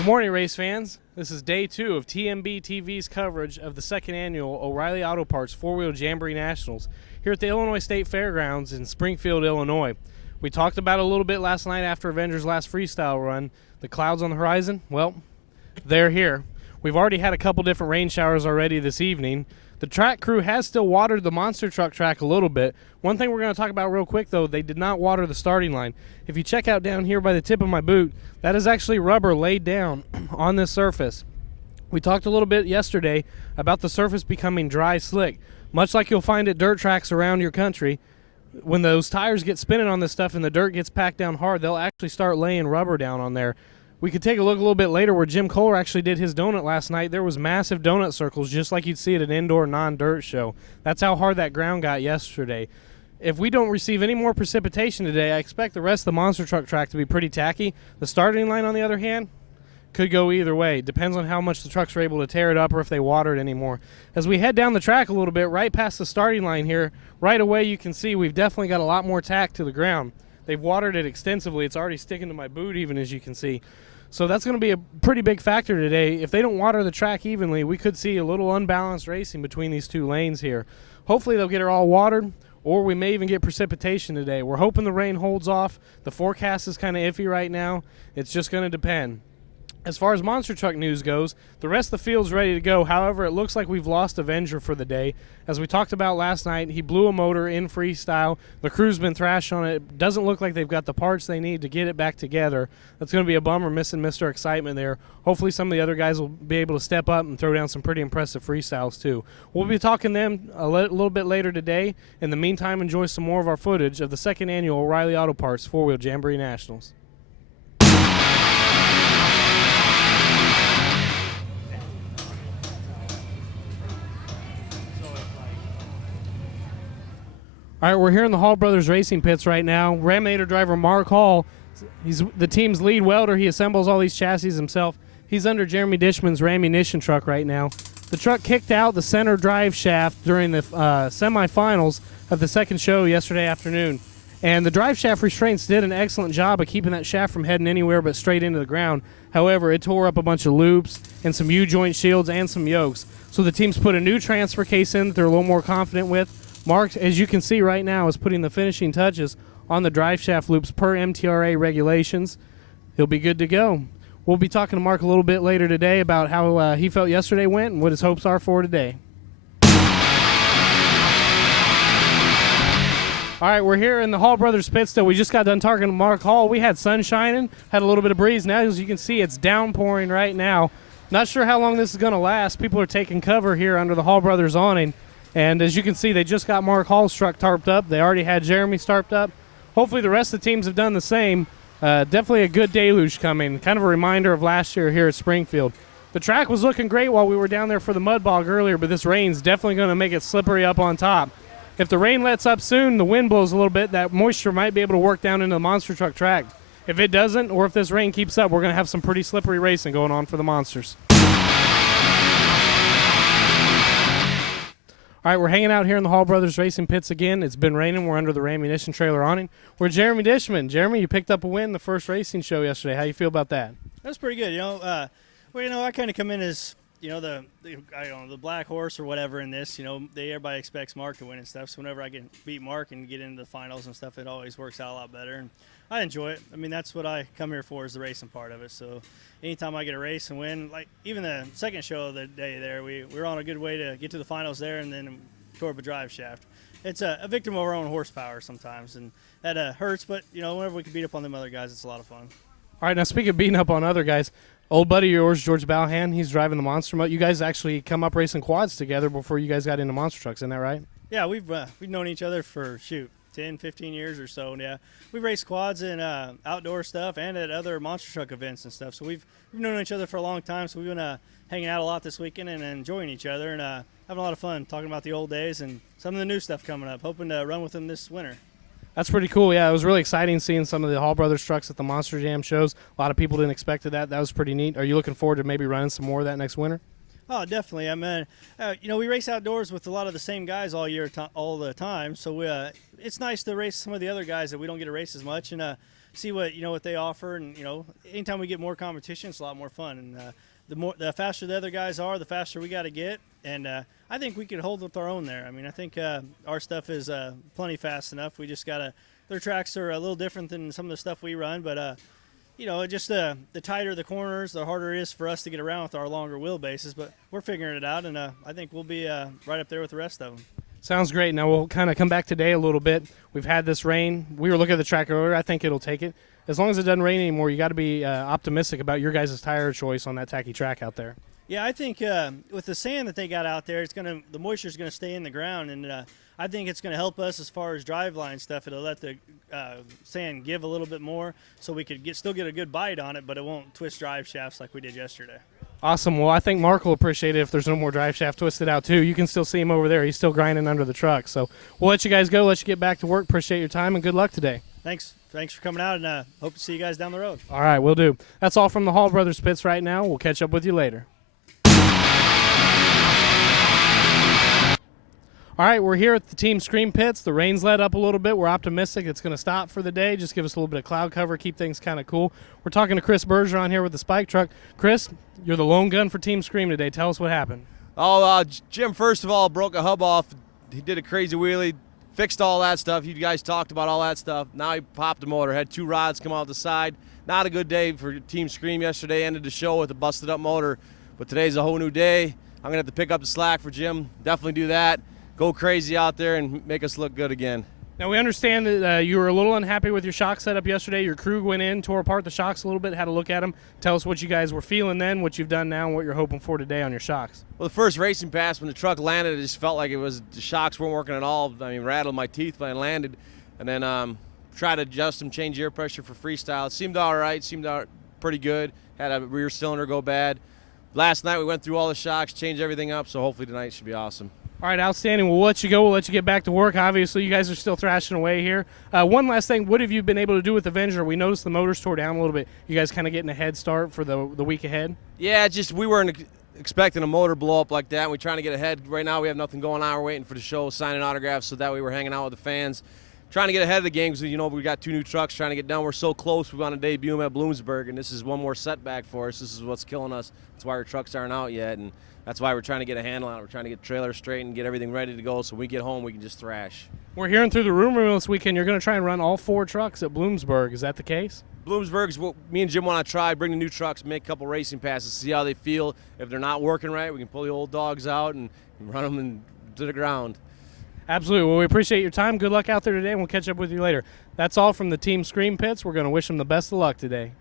Good morning, race fans. This is day 2 of TMB TV's coverage of the second annual O'Reilly Auto Parts 4-Wheel Jamboree Nationals here at the Illinois State Fairgrounds in Springfield, Illinois. We talked about it a little bit last night after Avenger's last freestyle run. The clouds on the horizon, well, they're here. We've already had a couple different rain showers already this evening. The track crew has still watered the monster truck track a little bit. One thing we're going to talk about real quick, though, they did not water the starting line. If you check out down here by the tip of my boot, that is actually rubber laid down on this surface. We talked a little bit yesterday about the surface becoming dry slick. Much like you'll find at dirt tracks around your country, when those tires get spinning on this stuff and the dirt gets packed down hard, they'll actually start laying rubber down on there. We could take a look a little bit later where Jim Kohler actually did his donut last night. There was massive donut circles just like you'd see at an indoor non-dirt show. That's how hard that ground got yesterday. If we don't receive any more precipitation today, I expect the rest of the monster truck track to be pretty tacky. The starting line, on the other hand, could go either way. Depends on how much the trucks are able to tear it up or if they water it anymore. As we head down the track a little bit, right past the starting line here, right away you can see we've definitely got a lot more tack to the ground. They've watered it extensively. It's already sticking to my boot even, as you can see. So that's going to be a pretty big factor today. If they don't water the track evenly, we could see a little unbalanced racing between these two lanes here. Hopefully they'll get it all watered, or we may even get precipitation today. We're hoping the rain holds off. The forecast is kind of iffy right now. It's just going to depend. As far as monster truck news goes, the rest of the field's ready to go. However, it looks like we've lost Avenger for the day. As we talked about last night, he blew a motor in freestyle. The crew's been thrashed on it. It doesn't look like they've got the parts they need to get it back together. That's going to be a bummer, missing Mr. Excitement there. Hopefully some of the other guys will be able to step up and throw down some pretty impressive freestyles too. We'll be talking to them a little bit later today. In the meantime, enjoy some more of our footage of the second annual O'Reilly Auto Parts 4-Wheel Jamboree Nationals. All right, we're here in the Hall Brothers Racing pits right now. Raminator driver Mark Hall, he's the team's lead welder. He assembles all these chassis himself. He's under Jeremy Dishman's Rammunition truck right now. The truck kicked out the center drive shaft during the semifinals of the second show yesterday afternoon. And the drive shaft restraints did an excellent job of keeping that shaft from heading anywhere but straight into the ground. However, it tore up a bunch of loops and some U-joint shields and some yokes. So the team's put a new transfer case in that they're a little more confident with. Mark, as you can see right now, is putting the finishing touches on the drive shaft loops per MTRA regulations. He'll be good to go. We'll be talking to Mark a little bit later today about how he felt yesterday went and what his hopes are for today. All right, we're here in the Hall Brothers pit still. We just got done talking to Mark Hall. We had sun shining, had a little bit of breeze. Now, as you can see, it's downpouring right now. Not sure how long this is going to last. People are taking cover here under the Hall Brothers awning. And as you can see, they just got Mark Hall's truck tarped up. They already had Jeremy's tarped up. Hopefully the rest of the teams have done the same. Definitely a good deluge coming. Kind of a reminder of last year here at Springfield. The track was looking great while we were down there for the mud bog earlier, but this rain's definitely going to make it slippery up on top. If the rain lets up soon, the wind blows a little bit, that moisture might be able to work down into the monster truck track. If it doesn't, or if this rain keeps up, we're going to have some pretty slippery racing going on for the monsters. All right, we're hanging out here in the Hall Brothers Racing pits again. It's been raining. We're under the Rammunition trailer awning. We're Jeremy Dishman. Jeremy, you picked up a win the first racing show yesterday. How you feel about that? That's pretty good. I kind of come in as, the black horse or whatever in this. Everybody expects Mark to win and stuff. So whenever I can beat Mark and get into the finals and stuff, it always works out a lot better. And I enjoy it. I mean, that's what I come here for, is the racing part of it. So anytime I get a race and win, like even the second show of the day there, we were on a good way to get to the finals there and then tore up a drive shaft. It's a victim of our own horsepower sometimes, and that hurts. But, whenever we can beat up on them other guys, it's a lot of fun. All right, now speaking of beating up on other guys, old buddy of yours, George Balhan, he's driving the Monster Mutt. You guys actually come up racing quads together before you guys got into monster trucks, isn't that right? Yeah, we've known each other for, 10, 15 years or so. And yeah, we've raced quads and outdoor stuff and at other monster truck events and stuff. So we've known each other for a long time. So we've been hanging out a lot this weekend and enjoying each other and having a lot of fun talking about the old days and some of the new stuff coming up. Hoping to run with them this winter. That's pretty cool. Yeah, it was really exciting seeing some of the Hall Brothers trucks at the Monster Jam shows. A lot of people didn't expect that. That was pretty neat. Are you looking forward to maybe running some more of that next winter? Oh, definitely. I mean, we race outdoors with a lot of the same guys all all the time. So it's nice to race some of the other guys that we don't get to race as much and see what they offer. And anytime we get more competition, it's a lot more fun. And the faster the other guys are, the faster we got to get. And I think we could hold with our own there. I mean, I think our stuff is plenty fast enough. We just gotta. Their tracks are a little different than some of the stuff we run, but. Just the tighter the corners, the harder it is for us to get around with our longer wheelbases. But we're figuring it out, and I think we'll be right up there with the rest of them. Sounds great. Now we'll kind of come back today a little bit. We've had this rain. We were looking at the track earlier. I think it'll take it. As long as it doesn't rain anymore, you got to be optimistic about your guys' tire choice on that tacky track out there. Yeah, I think with the sand that they got out there, the moisture's going to stay in the ground, and I think it's going to help us as far as driveline stuff. It'll let the sand give a little bit more, so we could still get a good bite on it, but it won't twist drive shafts like we did yesterday. Awesome. Well, I think Mark will appreciate it if there's no more drive shaft twisted out too. You can still see him over there. He's still grinding under the truck. So we'll let you guys go. Let you get back to work. Appreciate your time and good luck today. Thanks for coming out, and hope to see you guys down the road. All right, we'll do. That's all from the Hall Brothers pits right now. We'll catch up with you later. All right, we're here at the Team Scream pits. The rain's let up a little bit. We're optimistic it's going to stop for the day. Just give us a little bit of cloud cover, keep things kind of cool. We're talking to Chris Bergeron here with the Spike Truck. Chris, you're the lone gun for Team Scream today. Tell us what happened. Oh, Jim, first of all, broke a hub off. He did a crazy wheelie, fixed all that stuff. You guys talked about all that stuff. Now he popped the motor, had 2 rods come out the side. Not a good day for Team Scream yesterday. Ended the show with a busted up motor. But today's a whole new day. I'm going to have to pick up the slack for Jim. Definitely do that. Go crazy out there and make us look good again. Now, we understand that you were a little unhappy with your shock setup yesterday. Your crew went in, tore apart the shocks a little bit, had a look at them. Tell us what you guys were feeling then, what you've done now, and what you're hoping for today on your shocks. Well, the first racing pass, when the truck landed, it just felt like the shocks weren't working at all. I mean, rattled my teeth when I landed. And then tried to adjust them, change air pressure for freestyle. It seemed all right, pretty good. Had a rear cylinder go bad. Last night we went through all the shocks, changed everything up, so hopefully tonight should be awesome. All right, outstanding. We'll let you go. We'll let you get back to work. Obviously, you guys are still thrashing away here. One last thing. What have you been able to do with Avenger? We noticed the motors tore down a little bit. You guys kind of getting a head start for the week ahead? Yeah, just we weren't expecting a motor blow up like that. We're trying to get ahead. Right now we have nothing going on. We're waiting for the show, signing autographs, so that way we're hanging out with the fans. Trying to get ahead of the game because, we got 2 new trucks trying to get done. We're so close. We want to debut them at Bloomsburg, and this is one more setback for us. This is what's killing us. That's why our trucks aren't out yet, and that's why we're trying to get a handle on it. We're trying to get the trailer straight and get everything ready to go so when we get home we can just thrash. We're hearing through the rumor mill this weekend you're going to try and run all 4 trucks at Bloomsburg. Is that the case? Bloomsburg is what me and Jim want to try. Bring the new trucks, make a couple racing passes, see how they feel. If they're not working right, we can pull the old dogs out and run them to the ground. Absolutely. Well, we appreciate your time. Good luck out there today, and we'll catch up with you later. That's all from the Team Scream pits. We're going to wish them the best of luck today.